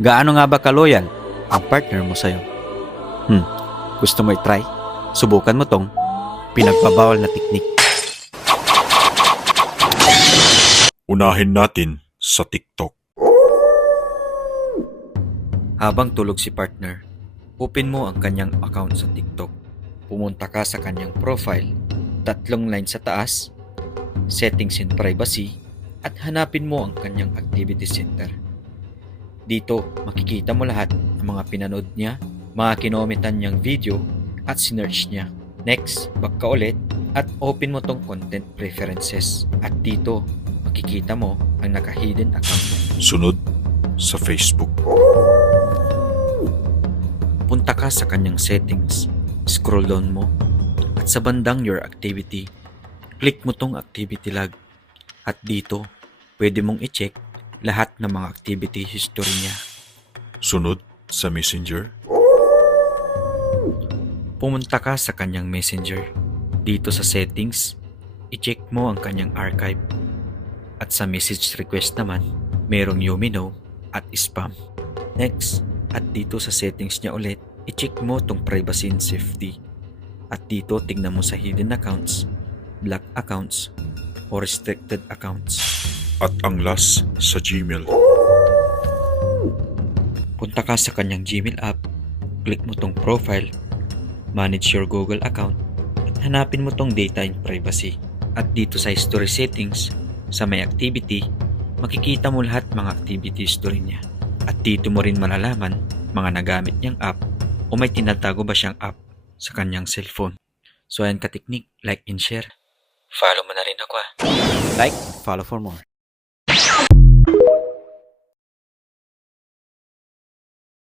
Gaano nga ba ka-loyal ang partner mo sa'yo? Gusto mo i-try? Subukan mo tong pinagbabawal na teknik. Unahin natin sa TikTok. Habang tulog si partner, open mo ang kanyang account sa TikTok. Pumunta ka sa kanyang profile, 3 line sa taas, settings and privacy, at hanapin mo ang kanyang activity center. Dito, makikita mo lahat ng mga pinanood niya, mga kinomentan niyang video, at sinearch niya. Next, back ka ulit at open mo tong content preferences. At dito, makikita mo ang naka-hidden account. Sunod sa Facebook. Punta ka sa kanyang settings, scroll down mo, at sa bandang your activity, click mo tong activity log. At dito, pwede mong i-check lahat ng mga activity history niya. Sunod sa Messenger. Pumunta ka sa kanyang messenger. Dito sa settings, i-check mo ang kanyang archive. At sa message request naman, merong you may know at spam. Next, at dito sa settings niya ulit, i-check mo tong privacy and safety. At dito, tignan mo sa hidden accounts, block accounts, or restricted accounts. At ang last sa Gmail. Punta ka sa kanyang Gmail app, click mo tong profile, manage your Google account, at hanapin mo tong data and privacy. At dito sa history settings, sa may activity, makikita mo lahat mga activity history niya. At dito mo rin malalaman mga nagamit niyang app o may tinatago ba siyang app sa kanyang cellphone. So ayan ka-teknik, like and share. Follow mo na rin ako. Like, follow for more.